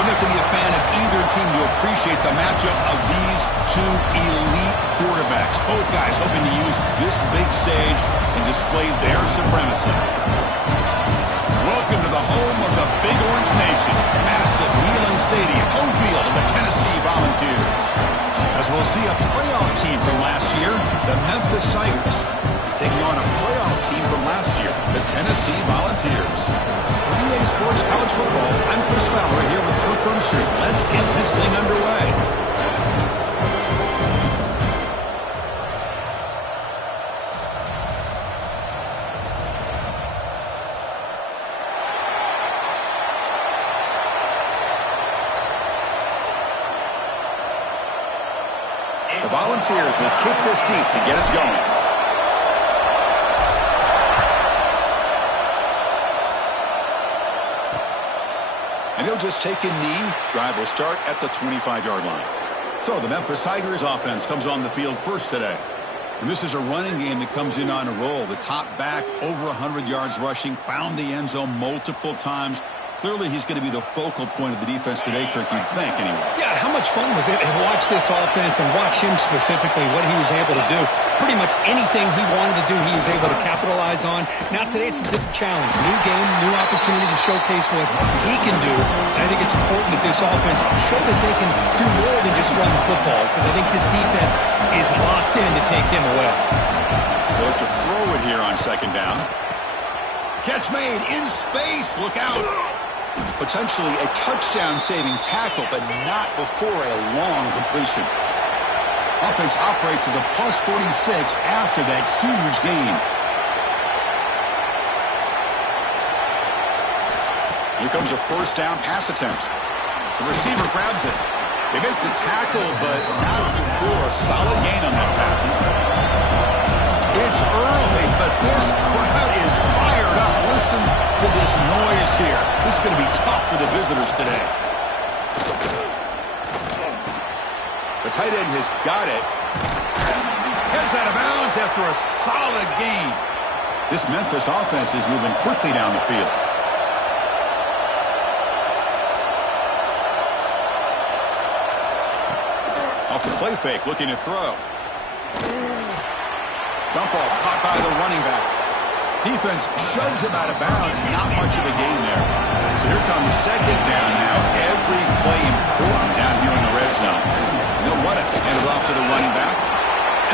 Don't have to be a fan of either team to appreciate the matchup of these two elite quarterbacks. Both guys hoping to use this big stage and display their supremacy. Welcome to the home of the Big Orange Nation. Massive Neyland Stadium, home field of the Tennessee Volunteers. As we'll see a playoff team from last year, the Memphis Tigers, taking on a playoff team from last year, the Tennessee Volunteers. For EA Sports College Football, I'm Chris Fowler here with Kirk Herbstreit. Let's get this thing underway. The Volunteers will kick this deep to get us going. And he'll just take a knee. Drive will start at the 25-yard line. So the Memphis Tigers offense comes on the field first today. And this is a running game that comes in on a roll. The top back, over 100 yards rushing, found the end zone multiple times. Clearly, he's going to be the focal point of the defense today, Kirk, you'd think, anyway. Yeah, how much fun was it to watch this offense and watch him specifically, what he was able to do. Pretty much anything he wanted to do, he was able to capitalize on. Now, today, it's a different challenge. New game, new opportunity to showcase what he can do. And I think it's important that this offense show that they can do more than just run the football, because I think this defense is locked in to take him away. They'll have to throw it here on second down. Catch made in space. Look out. Potentially a touchdown-saving tackle, but not before a long completion. Offense operates to the plus 46 after that huge gain. Here comes a first down pass attempt. The receiver grabs it. They make the tackle, but not before a solid gain on that pass. It's early, but this crowd is fired up. Listen to this noise here. This is going to be tough for the visitors today. The tight end has got it. Heads out of bounds after a solid gain. This Memphis offense is moving quickly down the field. Off the play fake, looking to throw. Dump off, caught by the running back. Defense shoves him out of bounds. Not much of a gain there. So here comes second down now. Every play important down here in the red zone. They'll run it. Hand it off to the running back.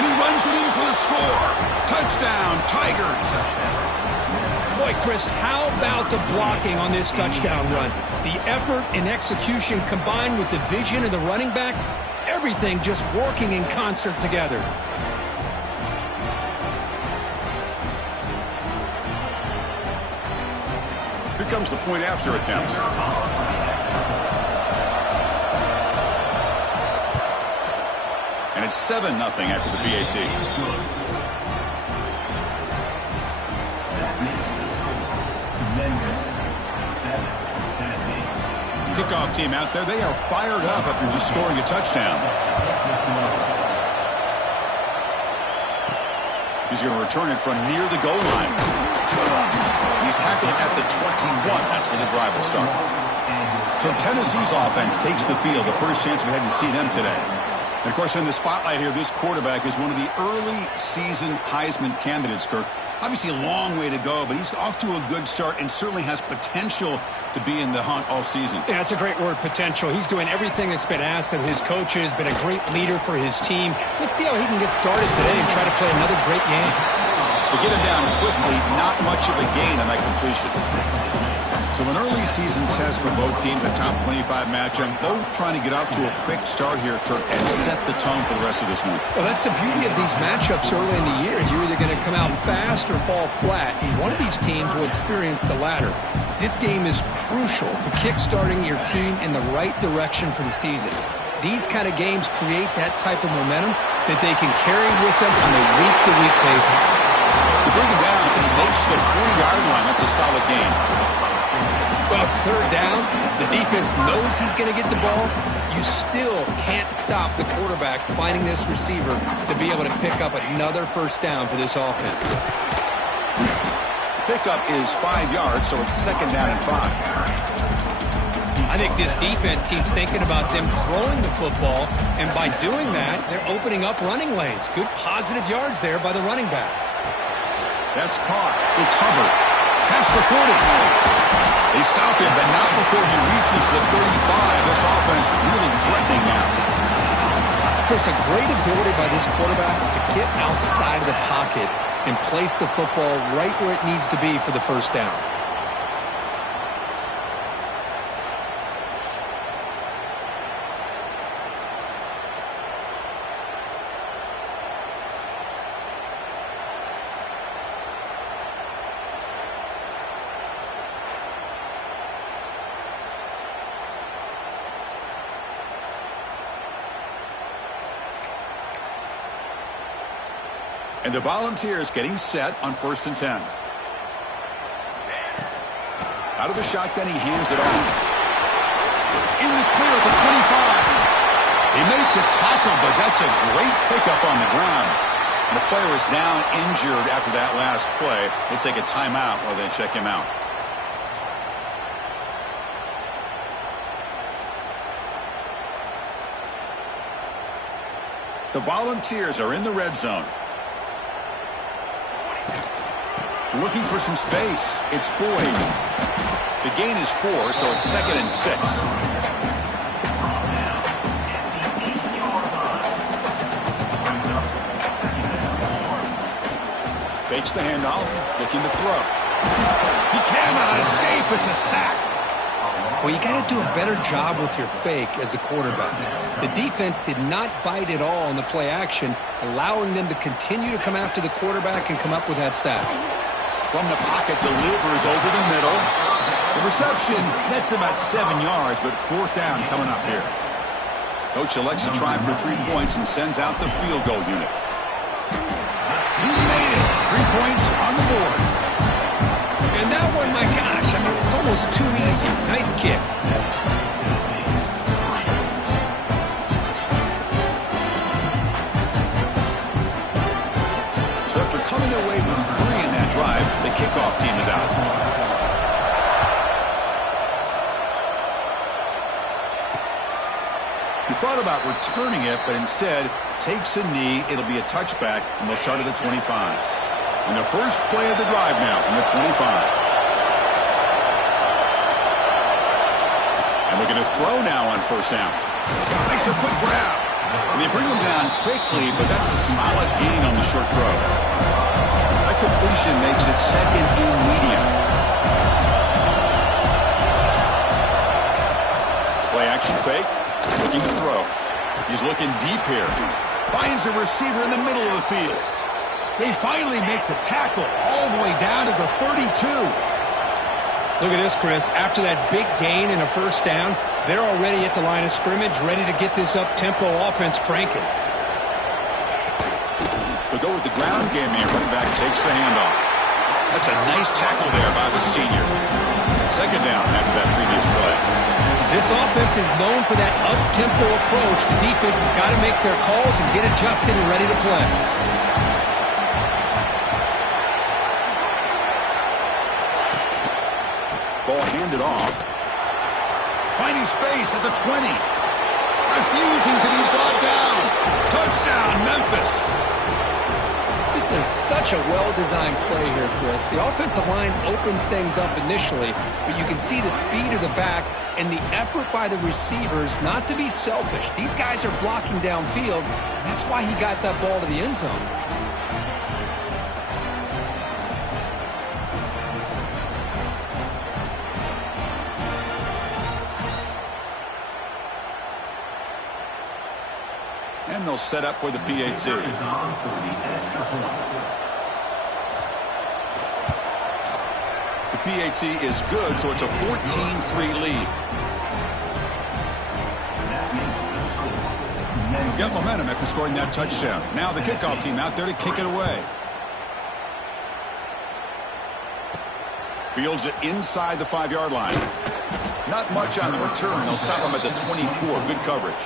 And he runs it in for the score. Touchdown, Tigers. Boy, Chris, how about the blocking on this touchdown run? The effort and execution combined with the vision of the running back, everything just working in concert together. Here comes the point after attempt. And it's 7-0 after the PAT. Kickoff team out there. They are fired up after just scoring a touchdown. He's going to return it from near the goal line. He's tackled at the 21. That's where the drive will start. So Tennessee's offense takes the field. The first chance we had to see them today. And, of course, in the spotlight here, this quarterback is one of the early season Heisman candidates, Kirk. Obviously a long way to go, but he's off to a good start and certainly has potential to be in the hunt all season. Yeah, that's a great word, potential. He's doing everything that's been asked of his coaches, been a great leader for his team. Let's see how he can get started today and try to play another great game. To get him down quickly, not much of a gain on that completion. So an early season test for both teams, a top 25 matchup. Both trying to get off to a quick start here, Kirk, and set the tone for the rest of this one. Well, that's the beauty of these matchups early in the year. You're either going to come out fast or fall flat. And one of these teams will experience the latter. This game is crucial for kick-starting your team in the right direction for the season. These kind of games create that type of momentum that they can carry with them on a week-to-week basis. To bring him down, he makes the 40-yard line. That's a solid gain. Well, it's third down. The defense knows he's going to get the ball. You still can't stop the quarterback finding this receiver to be able to pick up another first down for this offense. Pickup is 5 yards, so it's second down and 5. I think this defense keeps thinking about them throwing the football, and by doing that, they're opening up running lanes. Good positive yards there by the running back. That's caught. It's Hubbard. Past the 40. They stop him, but not before he reaches the 35. This offense really threatening now. Chris, a great ability by this quarterback to get outside of the pocket and place the football right where it needs to be for the first down. And the Volunteers getting set on 1st and 10. Out of the shotgun, he hands it off. In the clear at the 25. They make the tackle, but that's a great pickup on the ground. And the player is down injured after that last play. We'll take a timeout while they check him out. The Volunteers are in the red zone. Looking for some space. It's Boyd. The gain is 4, so it's 2nd and 6. Fakes the handoff, looking to throw. He cannot escape. It's a sack. Well, you got to do a better job with your fake as the quarterback. The defense did not bite at all on the play action, allowing them to continue to come after the quarterback and come up with that sack. From the pocket, delivers over the middle. The reception nets about 7 yards, but 4th down coming up here. Coach elects to try for 3 points and sends out the field goal unit. He made it. 3 points on the board. And that one, my gosh, I mean, it's almost too easy. Nice kick. So after coming away with 3 in that drive, the kickoff team is out. He thought about returning it, but instead takes a knee. It'll be a touchback, and they'll start at the 25. And the first play of the drive now from the 25. And looking to throw now on 1st down. Makes a quick grab. And they bring him down quickly, but that's a solid gain on the short throw. That completion makes it 2nd and medium. Play action fake. Looking to throw. He's looking deep here. Finds a receiver in the middle of the field. They finally make the tackle all the way down to the 32. Look at this, Chris. After that big gain and a 1st down, they're already at the line of scrimmage, ready to get this up-tempo offense cranking. They'll go with the ground game here. Running back takes the handoff. That's a nice tackle there by the senior. 2nd down after that previous play. This offense is known for that up-tempo approach. The defense has got to make their calls and get adjusted and ready to play. Ball handed off. Finding space at the 20. Refusing to be brought down. Touchdown, Memphis. This is such a well-designed play here, Chris. The offensive line opens things up initially, but you can see the speed of the back and the effort by the receivers not to be selfish. These guys are blocking downfield. That's why he got that ball to the end zone. And they'll set up with the PAT. The PAT is good, so it's a 14-3 lead. Got momentum after scoring that touchdown. Now the kickoff team out there to kick it away. Fields it inside the 5-yard line. Not much on the return. They'll stop him at the 24. Good coverage.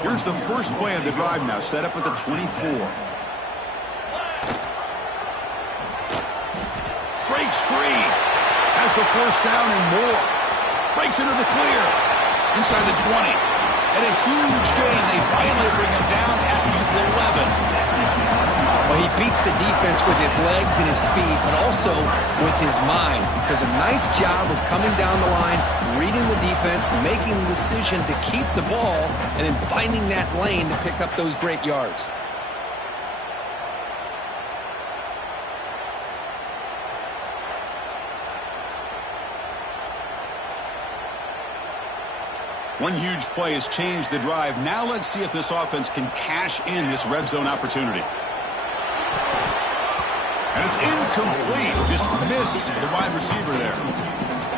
Here's the first play of the drive now, set up at the 24. Breaks free. Has the 1st down and more. Breaks into the clear. Inside the 20. And a huge gain. They finally bring him down at the 11. Well, he beats the defense with his legs and his speed, but also with his mind. Does a nice job of coming down the line, reading the defense, making the decision to keep the ball, and then finding that lane to pick up those great yards. One huge play has changed the drive. Now let's see if this offense can cash in this red zone opportunity. And it's incomplete. Just missed the wide receiver there.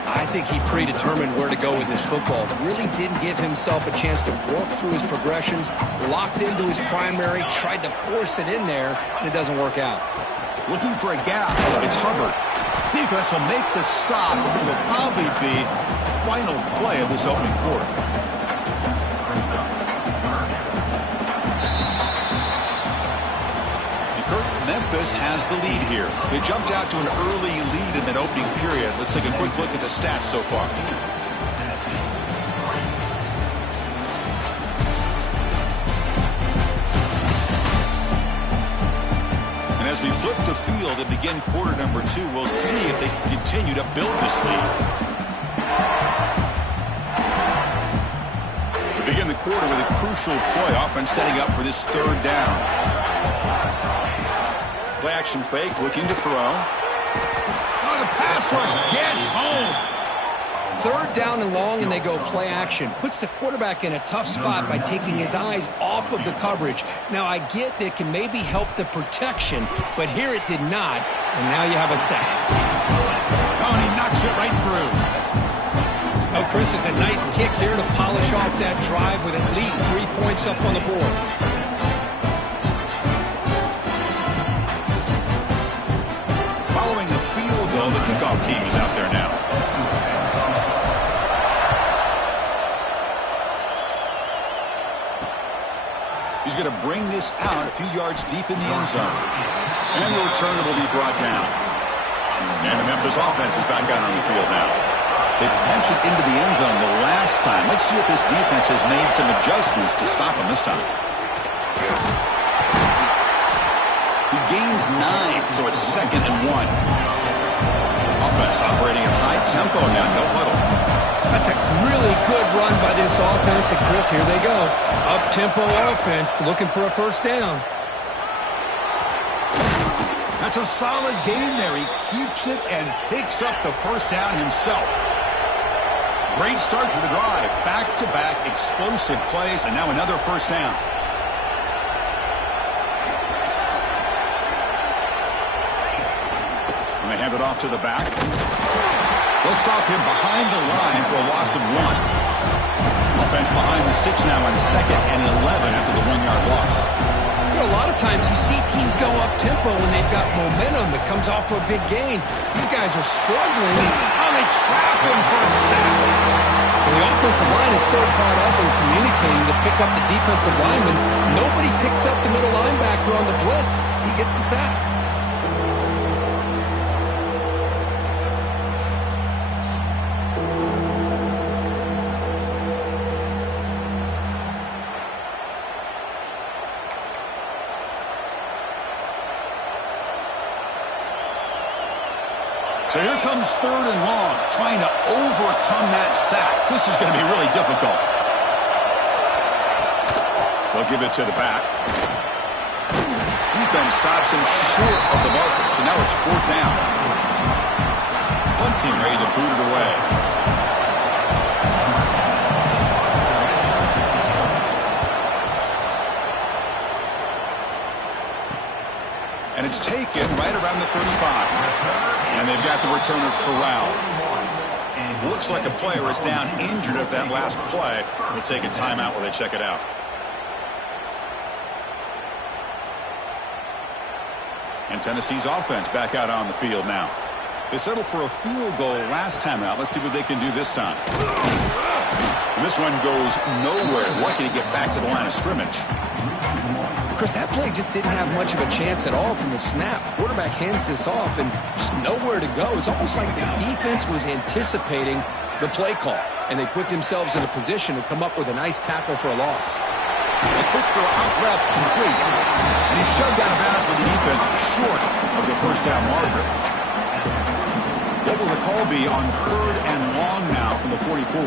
I think he predetermined where to go with his football. Really didn't give himself a chance to work through his progressions. Locked into his primary, tried to force it in there, and it doesn't work out. Looking for a gap. It's Hubbard. Defense will make the stop. It will probably be the final play of this opening quarter. Memphis has the lead here. They jumped out to an early lead in that opening period. Let's take a quick look at the stats so far. And as we flip the field and begin quarter number 2, we'll see if they can continue to build this lead. We begin the quarter with a crucial play. Offense setting up for this third down. Play action fake, looking to throw. Oh, the pass rush gets home. Third down and long, and they go play action. Puts the quarterback in a tough spot by taking his eyes off of the coverage. Now, I get that it can maybe help the protection, but here it did not, and now you have a sack. Oh, and he knocks it right through. Oh, Chris, it's a nice kick here to polish off that drive with at least 3 points up on the board. Following the field goal, the kickoff team is out there now. He's going to bring this out a few yards deep in the end zone. And the return will be brought down. And the Memphis offense is back out on the field now. They punched it into the end zone the last time. Let's see if this defense has made some adjustments to stop him this time. He gains 9, so it's 2nd and 1. Offense operating at high tempo now, no huddle. That's a really good run by this offense, and Chris, here they go. Up-tempo offense, looking for a first down. That's a solid gain there. He keeps it and picks up the first down himself. Great start to the drive. Back-to-back explosive plays, and now another first down. And they hand it off to the back. They'll stop him behind the line for a loss of 1. Offense behind the 6 now on 2nd and 11 after the 1-yard loss. You know, a lot of times you see teams go up-tempo when they've got momentum that comes off for a big gain. These guys are struggling. Oh, they trap him for a sack. The offensive line is so caught up in communicating to pick up the defensive lineman. Nobody picks up the middle linebacker on the blitz. He gets the sack. So here comes 3rd and long, trying to overcome that sack. This is going to be really difficult. They'll give it to the back. Defense stops him short of the marker, so now it's 4th down. Punt team ready to boot it away. And it's taken right around the 35. And they've got the returner corralled. Looks like a player is down injured at that last play. We'll take a timeout while they check it out. And Tennessee's offense back out on the field now. They settled for a field goal last time out. Let's see what they can do this time. And this one goes nowhere. Lucky to get back to the line of scrimmage. Chris, that play just didn't have much of a chance at all from the snap. Quarterback hands this off and just nowhere to go. It's almost like the defense was anticipating the play call. and they put themselves in a position to come up with a nice tackle for a loss. A quick throw out left, complete. And he's shoved out of bounds with the defense short of the first down marker. What will the call be on 3rd and long now from the 44?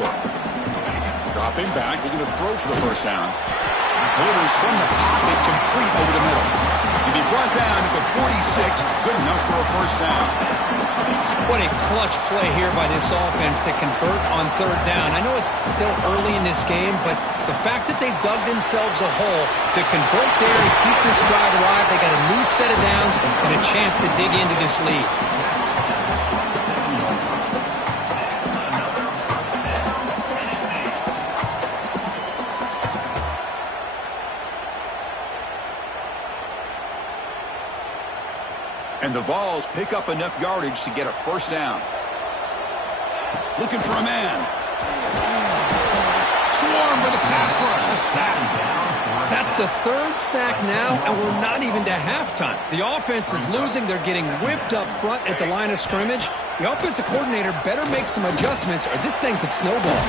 Dropping back, looking to throw for the first down. Delivers from the pocket, complete over the middle. He'll be brought down at the 46, good enough for a first down. What a clutch play here by this offense to convert on 3rd down. I know it's still early in this game, but the fact that they've dug themselves a hole to convert there and keep this drive alive, they got a new set of downs and a chance to dig into this lead. And the Vols pick up enough yardage to get a first down. Looking for a man. Swarmed by the pass rush. A sack. That's the 3rd sack now, and we're not even to halftime. The offense is losing. They're getting whipped up front at the line of scrimmage. The offensive coordinator better make some adjustments, or this thing could snowball.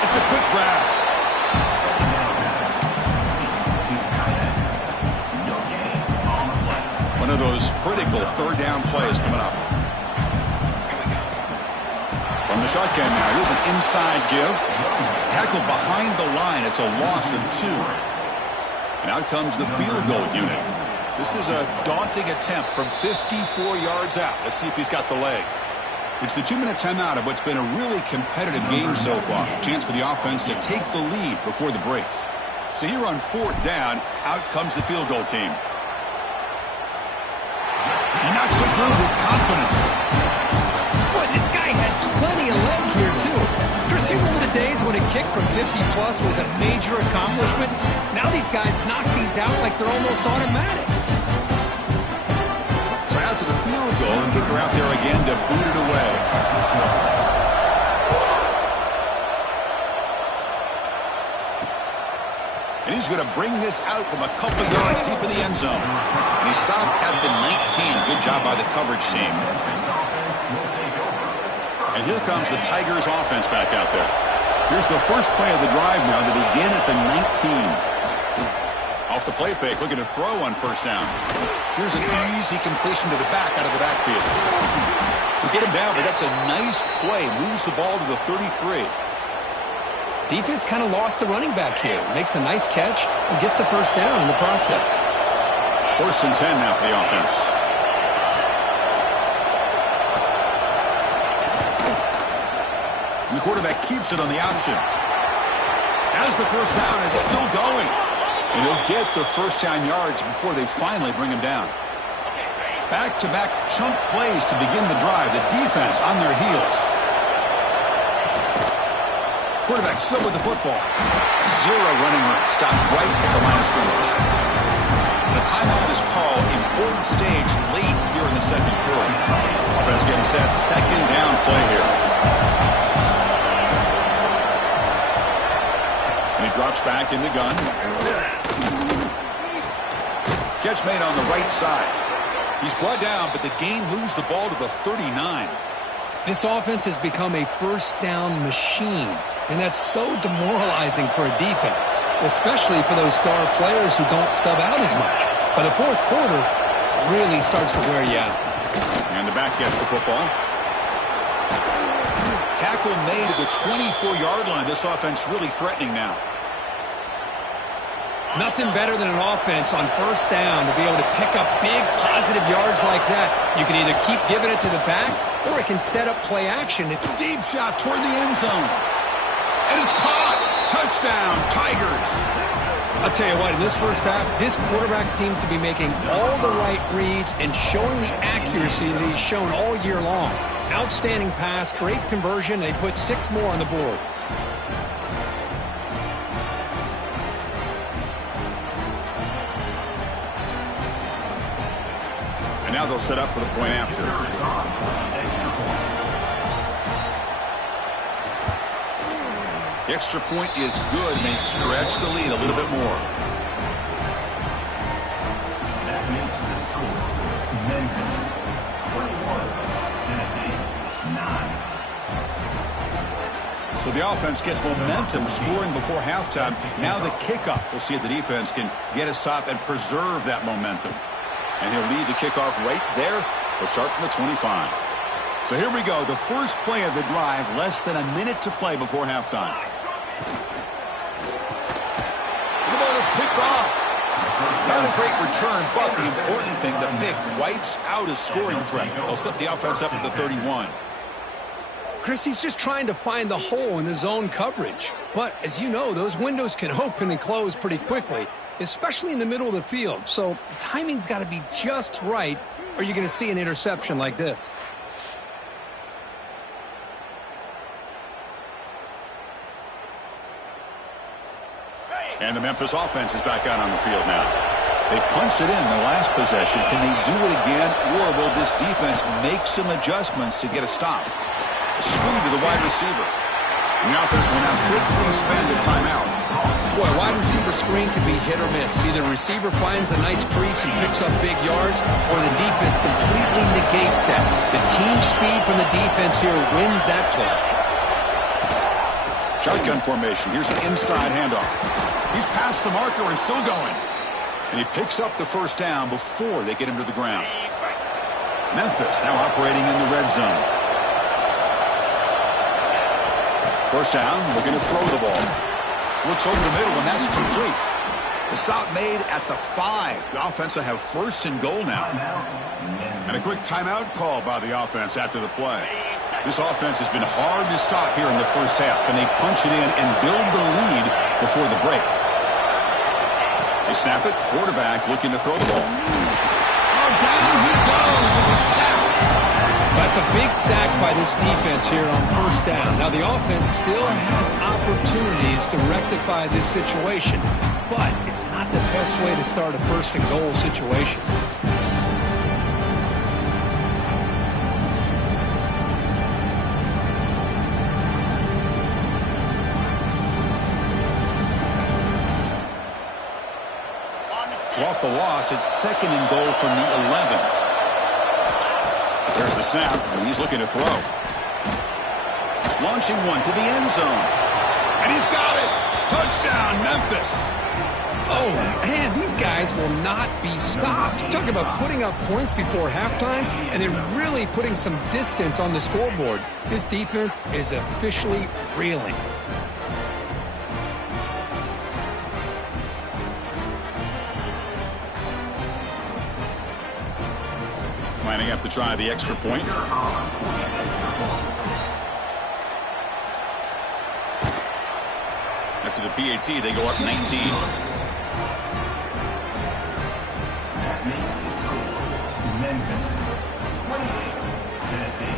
It's a quick grab. One of those critical 3rd down plays coming up. From the shotgun now, here's an inside give. Tackled behind the line. It's a loss of 2. And out comes the field goal unit. This is a daunting attempt from 54 yards out. Let's see if he's got the leg. It's the 2-minute timeout of what's been a really competitive game so far. Chance for the offense to take the lead before the break. So here on 4th down, out comes the field goal team. He knocks it through with confidence. Boy, this guy had plenty of leg here, too. Chris, you remember the days when a kick from 50-plus was a major accomplishment? Now these guys knock these out like they're almost automatic. So after the field goal, the kicker out there again to boot it away. And he's going to bring this out from a couple yards deep in the end zone. And he stopped at the 19. Good job by the coverage team. And here comes the Tigers offense back out there. Here's the first play of the drive now to begin at the 19. Off the play fake, looking to throw on first down. Here's an easy completion to the back out of the backfield. We get him down, but that's a nice play. Moves the ball to the 33. Defense kind of lost the running back here. Makes a nice catch and gets the first down in the process. 1st and 10 now for the offense. And the quarterback keeps it on the option. As the first down is still going. And he'll get the first down yards before they finally bring him down. Back-to-back chunk plays to begin the drive. The defense on their heels. Quarterback still with the football. 0 running room. Stopped right at the line of scrimmage. The timeout is called. Important stage late here in the 2nd quarter. Offense getting set. 2nd down play here. And he drops back in the gun. Catch made on the right side. He's brought down, but the gain moves the ball to the 39. This offense has become a first down machine. And that's so demoralizing for a defense, especially for those star players who don't sub out as much. By the 4th quarter, really starts to wear you out. And the back gets the football. Tackle made at the 24-yard line. This offense really threatening now. Nothing better than an offense on first down to be able to pick up big positive yards like that. You can either keep giving it to the back, or it can set up play action. Deep shot toward the end zone. And it's caught. Touchdown, Tigers. I'll tell you what, in this first half, this quarterback seemed to be making all the right reads and showing the accuracy that he's shown all year long. Outstanding pass, great conversion. They put 6 more on the board. And now they'll set up for the point after. The extra point is good, and they stretch the lead a little bit more. That makes the score Memphis 21, Tennessee 9. So the offense gets momentum scoring before halftime. Now the kickoff. We'll see if the defense can get a stop and preserve that momentum. And he'll lead the kickoff right there. We'll start from the 25. So here we go. The first play of the drive. Less than a minute to play before halftime. The ball is picked off. Not a great return, but the important thing, the pick wipes out a scoring threat. They'll set the offense up at the 31. Chris, he's just trying to find the hole in his zone coverage. But, as you know, those windows can open and close pretty quickly, especially in the middle of the field. So the timing's got to be just right, or you're going to see an interception like this. And the Memphis offense is back out on the field now. They punched it in the last possession. Can they do it again, or will this defense make some adjustments to get a stop? A screen to the wide receiver. And the offense will now quickly spend a timeout. Boy, a wide receiver screen can be hit or miss. Either the receiver finds a nice crease and picks up big yards, or the defense completely negates that. The team speed from the defense here wins that play. Shotgun formation. Here's an inside handoff. He's past the marker and still going. And he picks up the first down before they get him to the ground. Memphis now operating in the red zone. First down, looking to throw the ball. Looks over the middle, and that's complete. The stop made at the 5. The offense will have first and goal now. And a quick timeout call by the offense after the play. This offense has been hard to stop here in the first half. Can they punch it in and build the lead before the break? They snap it. Quarterback looking to throw the ball. Oh, down he goes. It's a sack. That's a big sack by this defense here on first down. Now, the offense still has opportunities to rectify this situation, but it's not the best way to start a first and goal situation. So off the loss, it's second and goal from the 11. There's the snap, and he's looking to throw. Launching one to the end zone. And he's got it! Touchdown, Memphis! Oh, man, these guys will not be stopped. Talk about putting up points before halftime and then really putting some distance on the scoreboard. This defense is officially reeling. Lining up to try the extra point. After the PAT, they go up 19. That makes the score Memphis 28, Tennessee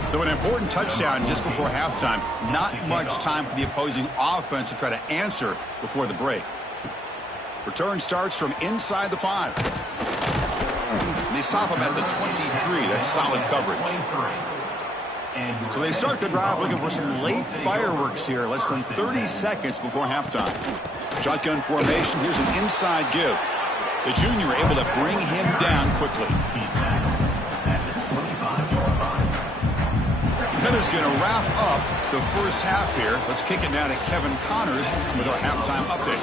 9. So an important touchdown just before halftime. Not much time for the opposing offense to try to answer before the break. Return starts from inside the 5. And they stop him at the 23. That's solid coverage. So they start the drive looking for some late fireworks here. Less than 30 seconds before halftime. Shotgun formation. Here's an inside give. The junior able to bring him down quickly. Miller's going to wrap up the first half here. Let's kick it down to Kevin Connors with our halftime update.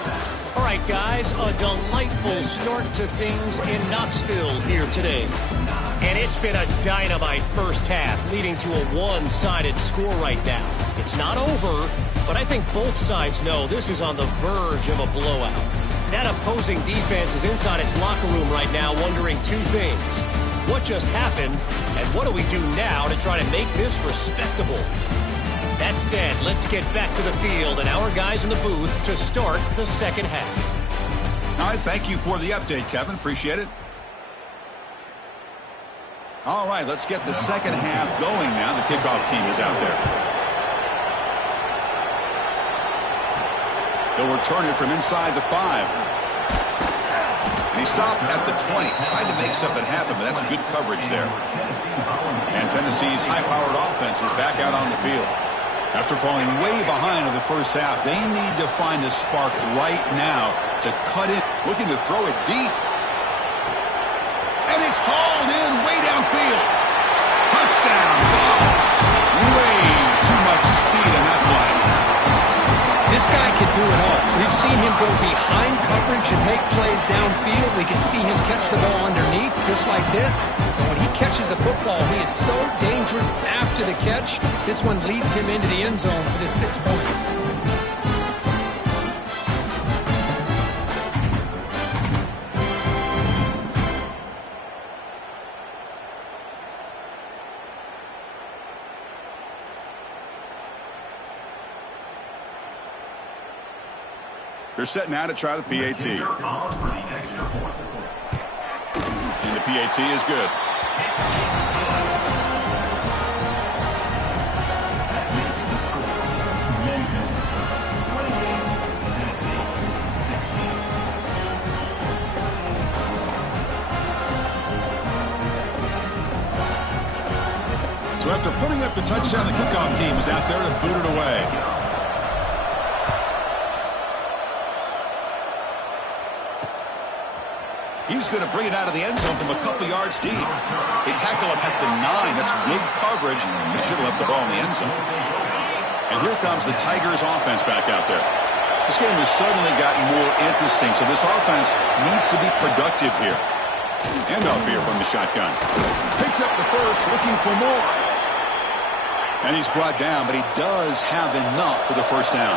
All right, guys, a delightful start to things in Knoxville here today. And it's been a dynamite first half, leading to a one-sided score right now. It's not over, but I think both sides know this is on the verge of a blowout. That opposing defense is inside its locker room right now wondering two things. What just happened, and what do we do now to try to make this respectable? That said, let's get back to the field and our guys in the booth to start the second half. All right, thank you for the update, Kevin. Appreciate it. All right, let's get the second half going now. The kickoff team is out there. They'll return it from inside the 5. And he stopped at the 20. Tried to make something happen, but that's good coverage there. And Tennessee's high-powered offense is back out on the field. After falling way behind in the first half, they need to find a spark right now to cut it, looking to throw it deep. And it's hauled in way downfield. Touchdown, Dogs. do it all. We've seen him go behind coverage and make plays downfield. We can see him catch the ball underneath, just like this. And when he catches a football, he is so dangerous after the catch. This one leads him into the end zone for the 6 points. They're setting out to try the PAT. And the PAT is good. That makes the score Memphis 28, Tennessee 16. So after putting up the touchdown, the kickoff team is out there to boot it away. He's going to bring it out of the end zone from a couple yards deep. They tackle him at the 9. That's good coverage. He should have left the ball in the end zone. And here comes the Tigers offense back out there. This game has suddenly gotten more interesting, so this offense needs to be productive here. Handoff here from the shotgun. Picks up the first, looking for more. And he's brought down, but he does have enough for the first down.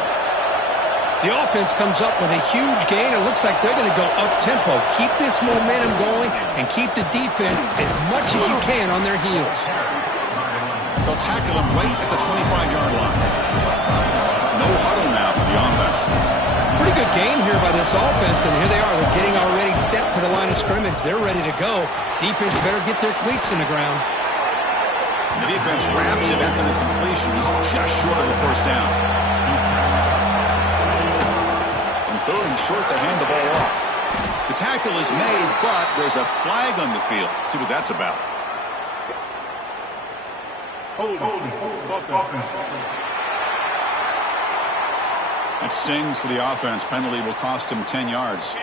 The offense comes up with a huge gain. It looks like they're going to go up-tempo. Keep this momentum going and keep the defense as much as you can on their heels. They'll tackle him right at the 25-yard line. No huddle now for the offense. Pretty good game here by this offense, and here they are. They're getting already set to the line of scrimmage. They're ready to go. Defense better get their cleats in the ground. The defense grabs him after the completion. He's just short of the first down. Third and short to hand the ball off. The tackle is made, but there's a flag on the field. Let's see what that's about. That stings for the offense. Penalty will cost him 10 yards.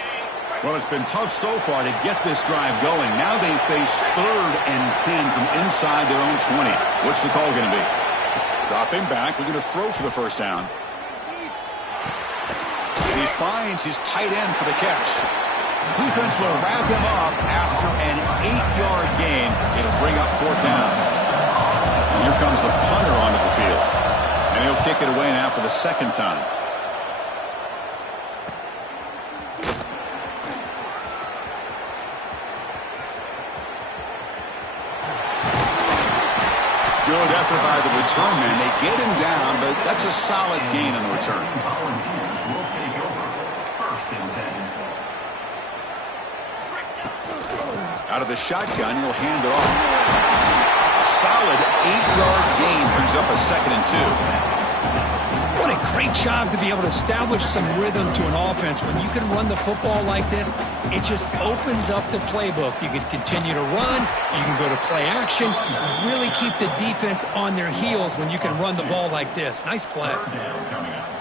Well, it's been tough so far to get this drive going. Now they face 3rd and 10 from inside their own 20. What's the call going to be? Drop him back. We're going to throw for the first down. He finds his tight end for the catch. Defense will wrap him up after an 8-yard gain. It'll bring up 4th down. Here comes the punter onto the field. And he'll kick it away now for the 2nd time. Good effort by the return man. They get him down, but that's a solid gain on the return. Will take over 1st and 10. Out of the shotgun, he'll hand it off. A solid 8-yard gain brings up a 2nd and 2. What a great job to be able to establish some rhythm to an offense. When you can run the football like this, it just opens up the playbook. You can continue to run. You can go to play action. You really keep the defense on their heels when you can run the ball like this. Nice play.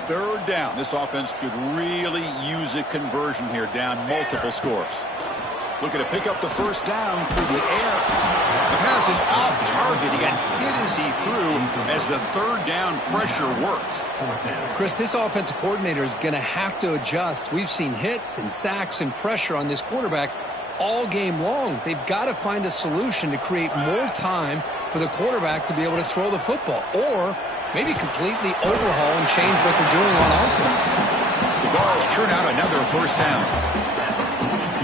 3rd down. This offense could really use a conversion here, down multiple scores. Looking to pick up the first down through the air. The pass is off target. He got hit as he threw as the 3rd down pressure works. Chris, this offensive coordinator is going to have to adjust. We've seen hits and sacks and pressure on this quarterback all game long. They've got to find a solution to create more time for the quarterback to be able to throw the football, or maybe completely overhaul and change what they're doing on offense. The Vols churn out another first down.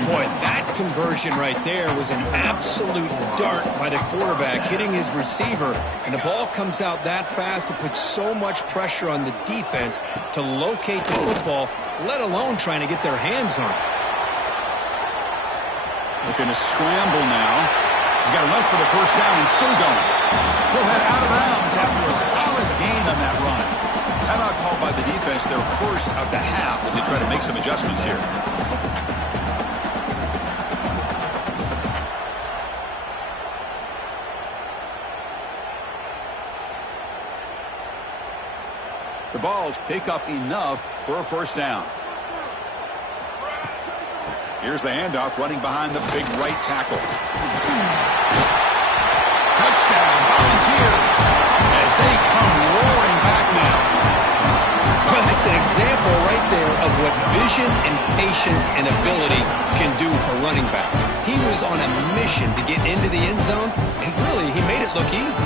Boy, that conversion right there was an absolute dart by the quarterback, hitting his receiver, and the ball comes out that fast. It puts so much pressure on the defense to locate the football, let alone trying to get their hands on it. Looking to scramble now. He's got enough for the first down and still going. He'll head out of bounds after a solid gain on that run. Timeout called by the defense, their first of the half, as they try to make some adjustments here. The Vols pick up enough for a first down. Here's the handoff, running behind the big right tackle. Touchdown, Volunteers, as they come roaring back now. Well, That's an example right there of what vision and patience and ability can do for running back. He was on a mission to get into the end zone, and really, he made it look easy.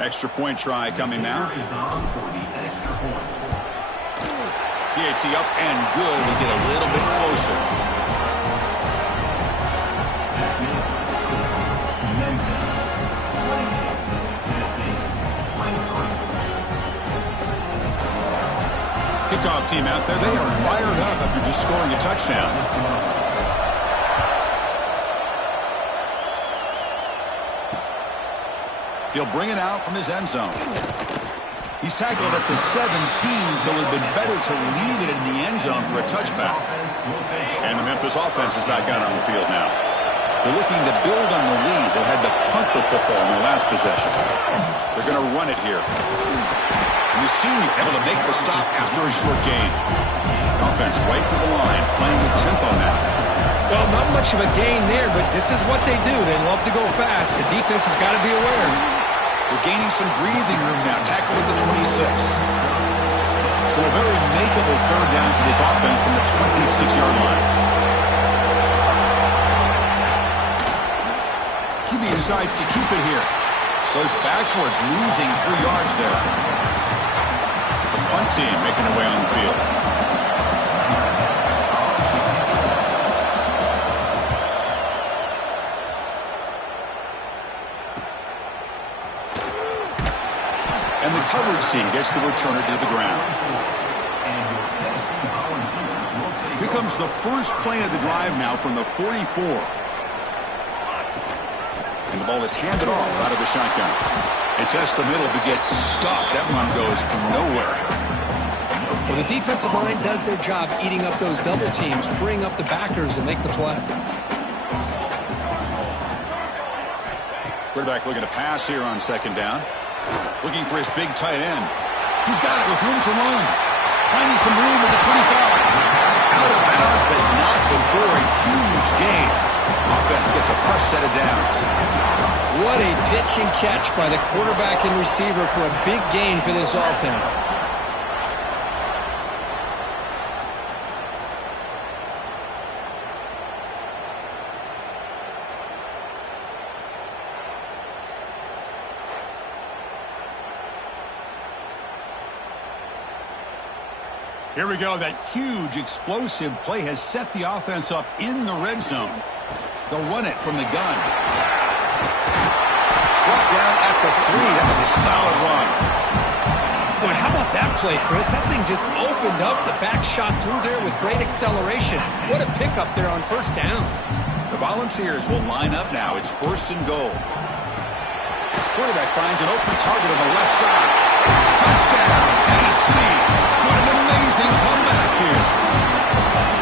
Extra point try coming now. PAT up and good to get a little bit closer. Memphis, 28, Tennessee, Kickoff team out there. They are fired up after just scoring a touchdown. He'll bring it out from his end zone. He's tackled at the 17, so it would have been better to leave it in the end zone for a touchback. And the Memphis offense is back out on the field now. They're looking to build on the lead. They had to punt the football in their last possession. They're going to run it here. And the senior able to make the stop after a short gain. Offense right to the line, playing with tempo now. Well, not much of a gain there, but this is what they do. They love to go fast. The defense has got to be aware. We're gaining some breathing room now. Tackle at the 26. So a very makeable third down for this offense from the 26-yard line. QB decides to keep it here. Goes backwards, losing 3 yards there. The punt team making their way on the field. And the coverage team gets the returner to the ground. Here comes the first play of the drive now from the 44. And the ball is handed off out of the shotgun. It tests the middle but gets stuck. That one goes nowhere. Well, the defensive line does their job eating up those double teams, freeing up the backers to make the play. Quarterback looking to pass here on second down. Looking for his big tight end. He's got it with room to run. Finding some room at the 25. Out of bounds, but not before a huge gain. Offense gets a fresh set of downs. What a pitch and catch by the quarterback and receiver for a big gain for this offense. Here we go. That huge, explosive play has set the offense up in the red zone. They'll run it from the gun. Brought down at the 3. That was a solid run. Boy, how about that play, Chris? That thing just opened up. The back shot through there with great acceleration. What a pickup there on first down. The Volunteers will line up now. It's first and goal. Quarterback finds an open target on the left side. Touchdown, Tennessee. What an amazing comeback here.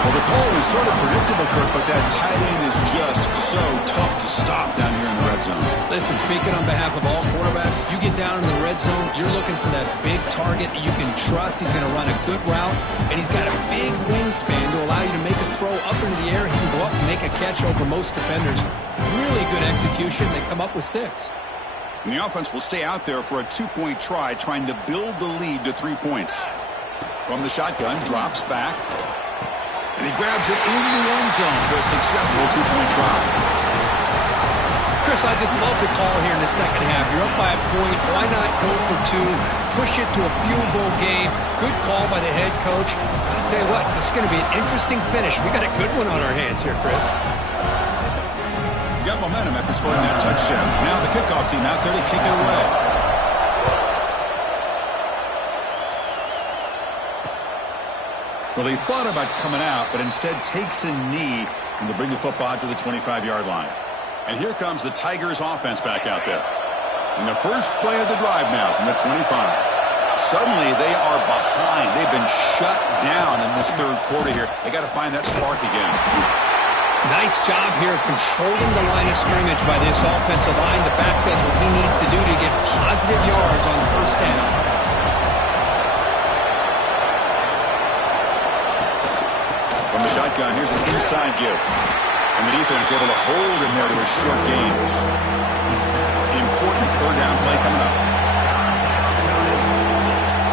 Well, the call was sort of predictable, Kirk, but that tight end is just so tough to stop down here in the red zone. Listen, speaking on behalf of all quarterbacks, you get down in the red zone, you're looking for that big target that you can trust. He's going to run a good route, and he's got a big wingspan to allow you to make a throw up into the air. He can go up and make a catch over most defenders. Really good execution. They come up with 6. And the offense will stay out there for a 2-point try, trying to build the lead to 3 points. From the shotgun, drops back. And he grabs it in the end zone for a successful 2-point try. Chris, I just love the call here in the second half. You're up by a point. Why not go for 2? Push it to a field goal game. Good call by the head coach. I'll tell you what, this is going to be an interesting finish. We got a good one on our hands here, Chris. Got momentum after scoring that touchdown. Now the kickoff team out there to kick it away. Well, he thought about coming out, but instead takes a knee and to bring the football to the 25-yard line. And here comes the Tigers offense back out there. And the first play of the drive now from the 25. Suddenly they are behind. They've been shut down in this third quarter here. They got to find that spark again. Nice job here of controlling the line of scrimmage by this offensive line. The back does what he needs to do to get positive yards on first down. From the shotgun, here's an inside give. And the defense able to hold him there to a short gain. Important third down play coming up.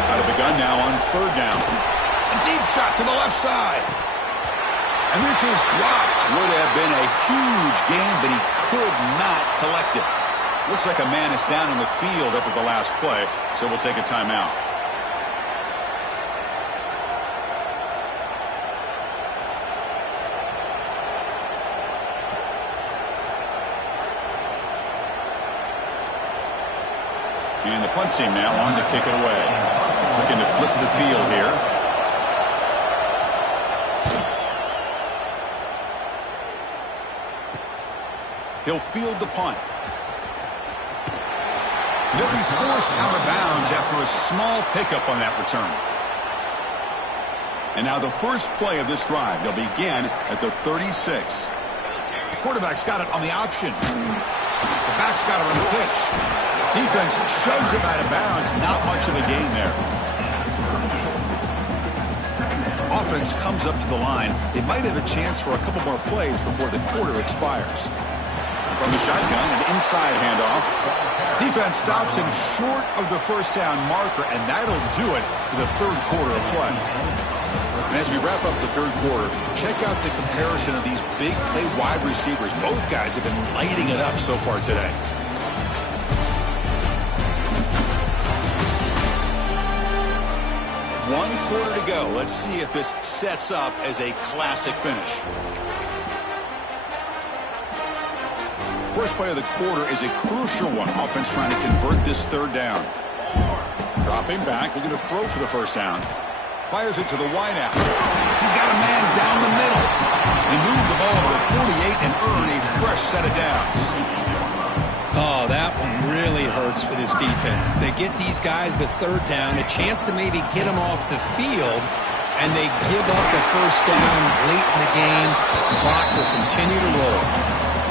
Out of the gun now on third down. A deep shot to the left side. And this is dropped. Would have been a huge gain, but he could not collect it. Looks like a man is down in the field after the last play, so we'll take a timeout. And the punt team now on to kick it away. Looking to flip the field here. He'll field the punt. He'll be forced out of bounds after a small pickup on that return. And now the first play of this drive. They'll begin at the 36. The quarterback's got it on the option. The back's got it on the pitch. Defense shoves him out of bounds. Not much of a gain there. Offense comes up to the line. They might have a chance for a couple more plays before the quarter expires. From the shotgun, an inside handoff. Defense stops him short of the first down marker, and that'll do it for the third quarter of play. And as we wrap up the third quarter, check out the comparison of these big play wide receivers. Both guys have been lighting it up so far today. One quarter to go. Let's see if this sets up as a classic finish. First play of the quarter is a crucial one. Offense trying to convert this third down. Dropping back, looking to throw for the first down. Fires it to the wideout. He's got a man down the middle. They move the ball to the 48 and earn a fresh set of downs. Oh, that one really hurts for this defense. They get these guys the third down, a chance to maybe get them off the field, and they give up the first down late in the game. The clock will continue to roll.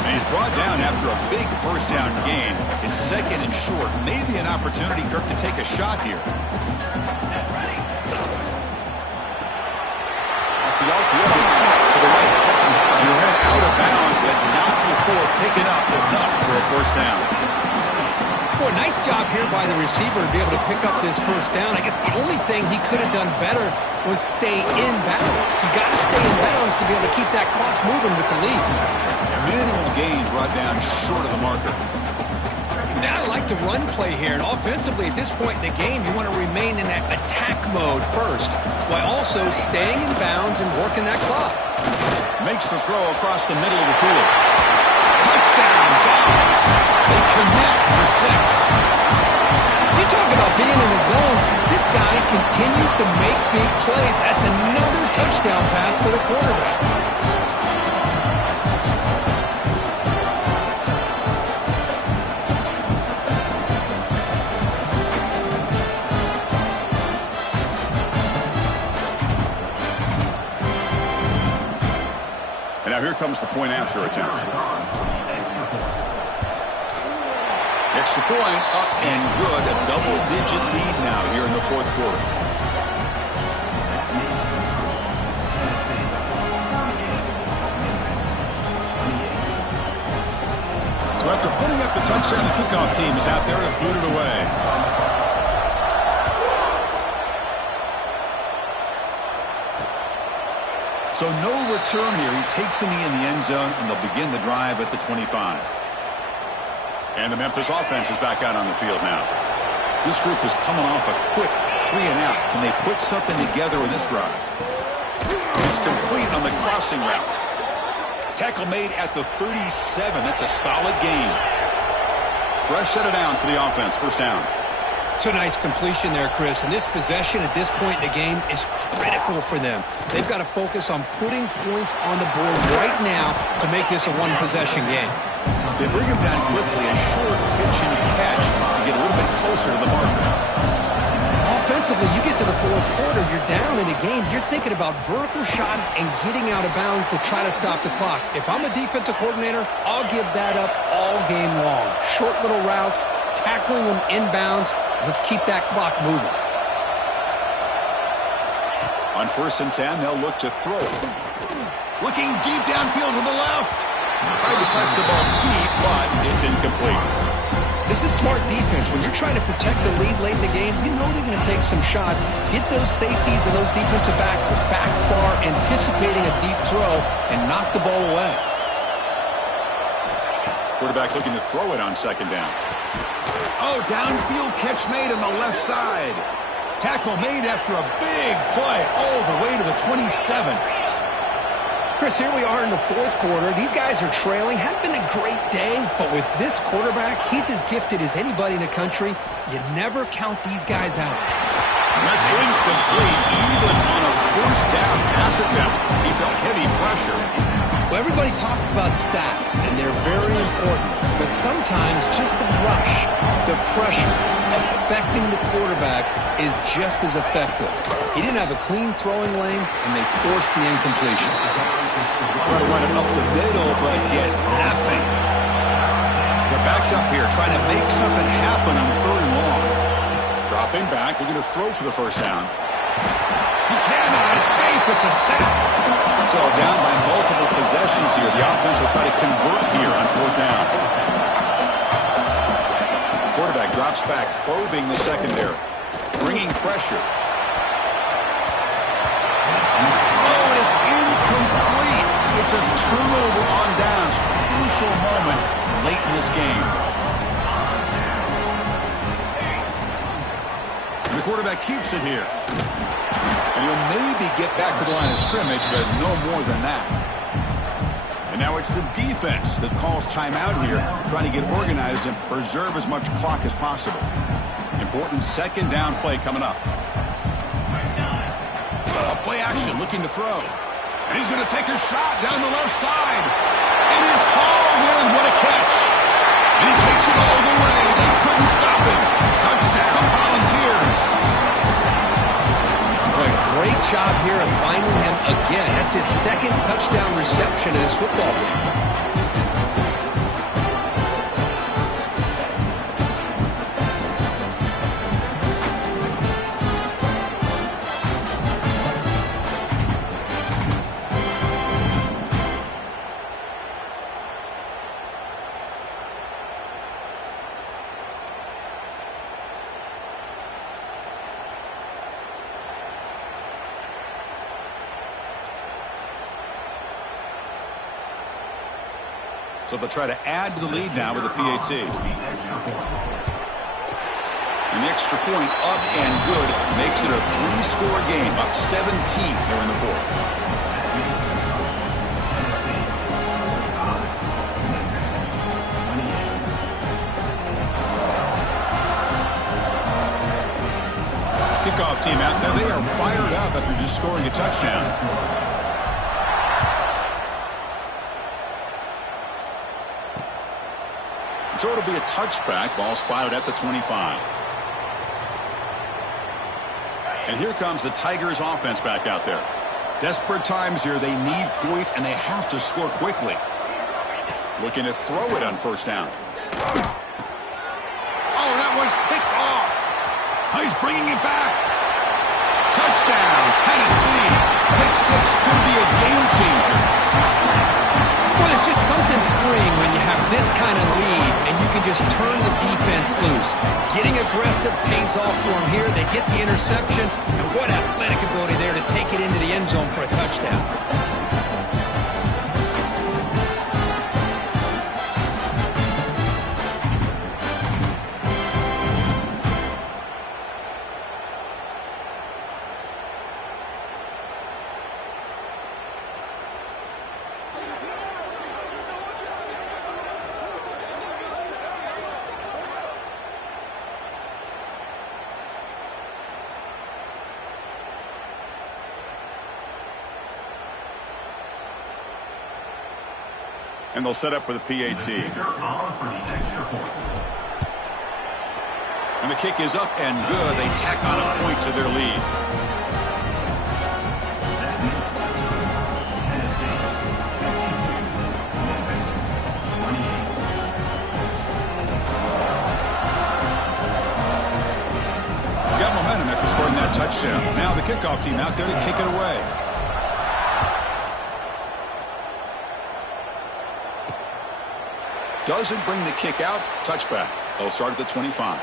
And he's brought down after a big first down gain. It's second and short. Maybe an opportunity, Kirk, to take a shot here. Off the RPO, to the right. You head out of bounds, but not before picking up enough for a first down. Boy, nice job here by the receiver to be able to pick up this first down. I guess the only thing he could have done better was stay in bounds. You got to stay in bounds to be able to keep that clock moving with the lead. Minimal gain brought down short of the marker. Now I like the run play here, and offensively at this point in the game, you want to remain in that attack mode first, while also staying in bounds and working that clock. Makes the throw across the middle of the field. Touchdown, Dogs. They connect for 6. You talk about being in the zone. This guy continues to make big plays. That's another touchdown pass for the quarterback. And now here comes the point after attempt. Extra point up and good. A double-digit lead now here in the fourth quarter. So after putting up the touchdown, the kickoff team is out there to boot it away. So no return here. He takes a knee in the end zone, and they'll begin the drive at the 25. And the Memphis offense is back out on the field now. This group is coming off a quick 3-and-out. Can they put something together in this drive? It's complete on the crossing route. Tackle made at the 37. That's a solid gain. Fresh set of downs for the offense. First down. It's a nice completion there, Chris. And this possession at this point in the game is critical for them. They've got to focus on putting points on the board right now to make this a one-possession game. They bring him down quickly, a short pitch and catch to get a little bit closer to the marker. Offensively, you get to the fourth quarter, you're down in a game. You're thinking about vertical shots and getting out of bounds to try to stop the clock. If I'm a defensive coordinator, I'll give that up all game long. Short little routes, tackling them inbounds. Let's keep that clock moving. On On 1st and 10, they'll look to throw. Looking deep downfield to the left. Tried to press the ball deep, but it's incomplete. This is smart defense. When you're trying to protect the lead late in the game, you know they're going to take some shots. Get those safeties and those defensive backs back far, anticipating a deep throw, and knock the ball away. Quarterback looking to throw it on 2nd down. Oh, downfield catch made on the left side. Tackle made after a big play all the way to the 27. Chris, here we are in the 4th quarter. These guys are trailing. Hadn't been a great day, but with this quarterback, he's as gifted as anybody in the country. You never count these guys out. That's incomplete, even on a 1st down pass attempt. He felt heavy pressure. Well, everybody talks about sacks, and they're very important. But sometimes just the rush, the pressure, affecting the quarterback is just as effective. He didn't have a clean throwing lane, and they forced the incompletion. Try to run it up the middle, but get nothing. They're backed up here, trying to make something happen on 3rd and long. Dropping back, looking to throw for the 1st down. He cannot escape. It's a sack. So down by multiple possessions here. The offense will try to convert here on 4th down. Quarterback drops back, probing the secondary. Bringing pressure. Oh, and it's incomplete. It's a turnover on downs. Crucial moment late in this game. And the quarterback keeps it here. And he'll maybe get back to the line of scrimmage, but no more than that. And now it's the defense that calls timeout here, trying to get organized and preserve as much clock as possible. Important 2nd down play coming up. A play action, looking to throw. And he's going to take a shot down the left side. And it's hauled in. What a catch. And he takes it all the way. They couldn't stop him. Touchdown, Volunteers. Great job here of finding him again. That's his 2nd touchdown reception in his football game. So they'll try to add to the lead now with a PAT. And the extra point up and good makes it a 3-score game, up 17 here in the 4th. Kickoff team out there. They are fired up after just scoring a touchdown. So it'll be a touchback. Ball spotted at the 25. And here comes the Tigers offense back out there. Desperate times here. They need points, and they have to score quickly. Looking to throw it on 1st down. Oh, that one's picked off. Oh, he's bringing it back. Touchdown, Tennessee. Pick 6 could be a game changer. Well, it's just something freeing when you have this kind of lead and you can just turn the defense loose. Getting aggressive pays off for them here. They get the interception, and what athletic ability there to take it into the end zone for a touchdown. And they'll set up for the PAT. And the kick is up and good. They tack on a point to their lead. Got momentum after scoring that a touchdown. Now the kickoff team out there to kick it away. Doesn't bring the kick out. Touchback. They'll start at the 25.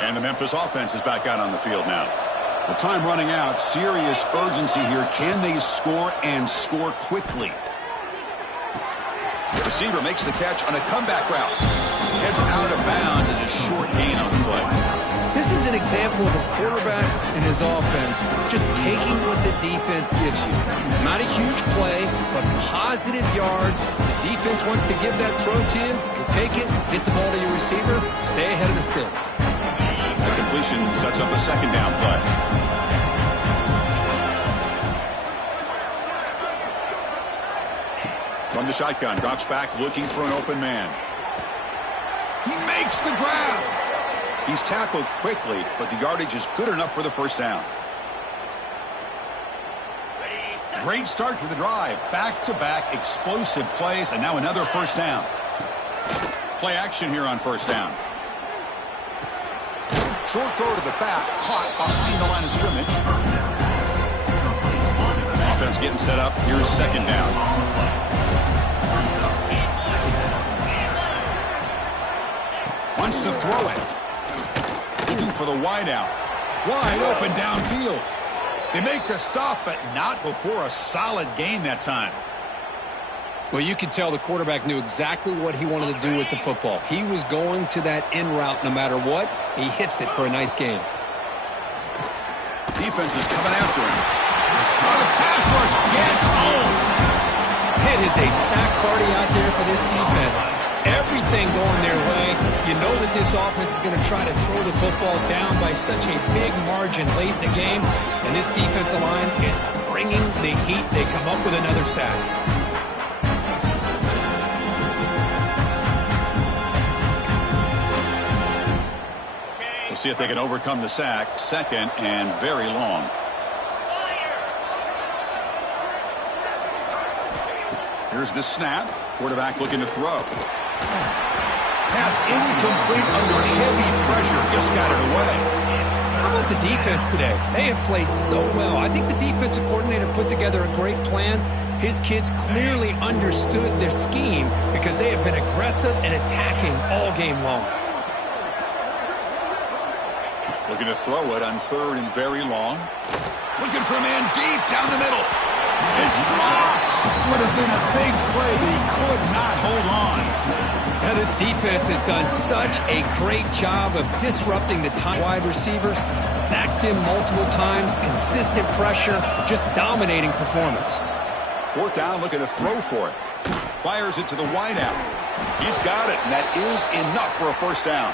And the Memphis offense is back out on the field now. The time running out. Serious urgency here. Can they score and score quickly? The receiver makes the catch on a comeback route. Heads out of bounds as a short gain on the play. This is an example of a quarterback and his offense just taking what the defense gives you. Not a huge play, but positive yards. The defense wants to give that throw to you. You take it, get the ball to your receiver, stay ahead of the sticks. The completion sets up a second down play. From the shotgun, drops back looking for an open man. He makes the grab. He's tackled quickly, but the yardage is good enough for the first down. Great start to the drive. Back-to-back explosive plays, and now another first down. Play action here on first down. Short throw to the back, caught behind the line of scrimmage. Offense getting set up. Here's second down. Wants to throw it. Looking for the wide out. Wide open downfield. They make the stop, but not before a solid gain that time. Well, you could tell the quarterback knew exactly what he wanted to do with the football. He was going to that in route no matter what. He hits it for a nice gain. Defense is coming after him. Oh, the pass rush gets home. It is a sack party out there for this defense. Everything going their way. You know that this offense is going to try to throw the football down by such a big margin late in the game. And this defensive line is bringing the heat. They come up with another sack. We'll see if they can overcome the sack. Second and very long. Here's the snap. Quarterback looking to throw. Pass incomplete under heavy pressure. Just got it away. How about the defense today? They have played so well. I think the defensive coordinator put together a great plan. His kids clearly understood their scheme because they have been aggressive and attacking all game long. Looking to throw it on third and very long. Looking for a man deep down the middle. It's dropped. Would have been a big play, but he could not hold on. Now this defense has done such a great job of disrupting the wide receivers, sacked him multiple times, consistent pressure, just dominating performance. Fourth down, looking to throw for it. Fires it to the wideout. He's got it, and that is enough for a first down.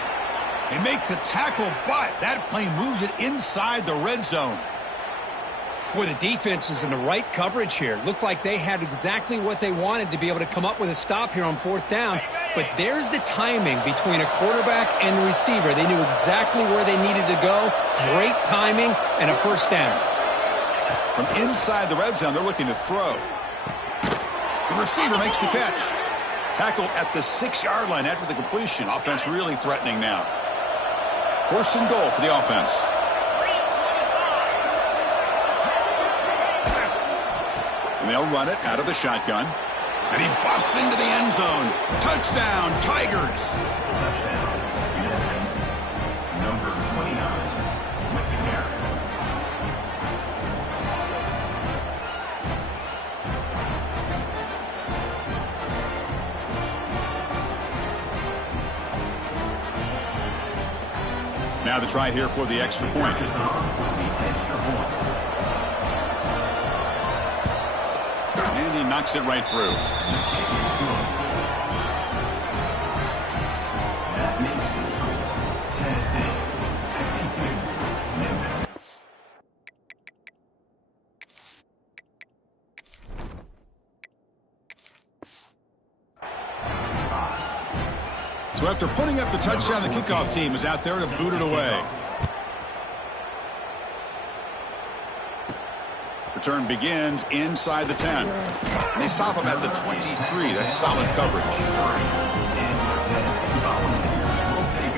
They make the tackle, but that play moves it inside the red zone. Boy, the defense was in the right coverage here. Looked like they had exactly what they wanted to be able to come up with a stop here on fourth down. But there's the timing between a quarterback and the receiver. They knew exactly where they needed to go. Great timing and a first down. From inside the red zone, they're looking to throw. The receiver makes the catch. Tackled at the 6-yard line after the completion. Offense really threatening now. First and goal for the offense. And they'll run it out of the shotgun. And he busts into the end zone. Touchdown, Tigers. Number 29, with the carry. Now the try here for the extra point. And he knocks it right through. That makes the score Tennessee 52, Memphis. So after putting up the touchdown, the kickoff team is out there to boot it away. Return begins inside the 10. They stop him at the 23. That's solid coverage.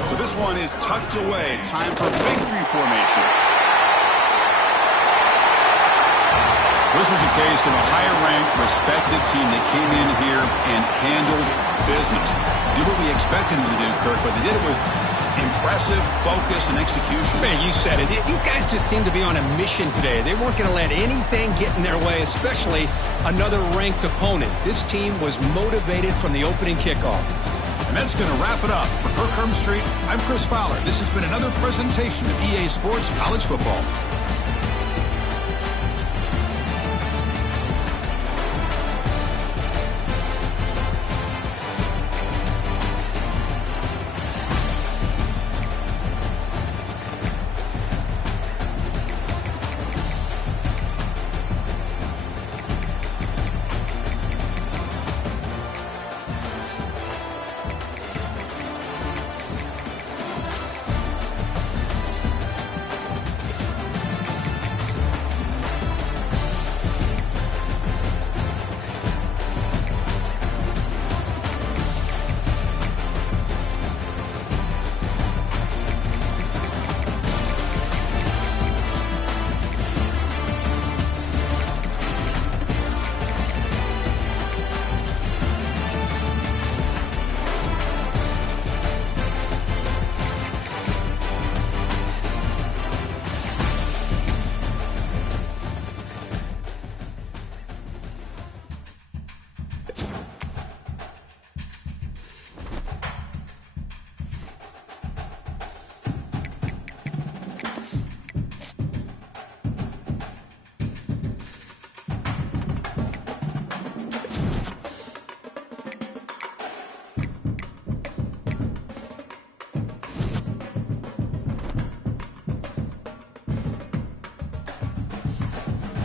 So This one is tucked away. Time for victory formation. This was a case of a higher-ranked, respected team that came in here and handled business. Did what we expected them to do, Kirk, but they did it with impressive focus and execution. Man, you said it. These guys just seem to be on a mission today. They weren't going to let anything get in their way, especially another ranked opponent. This team was motivated from the opening kickoff. And that's going to wrap it up. For Kirk Street, I'm Chris Fowler. This has been another presentation of EA Sports College Football.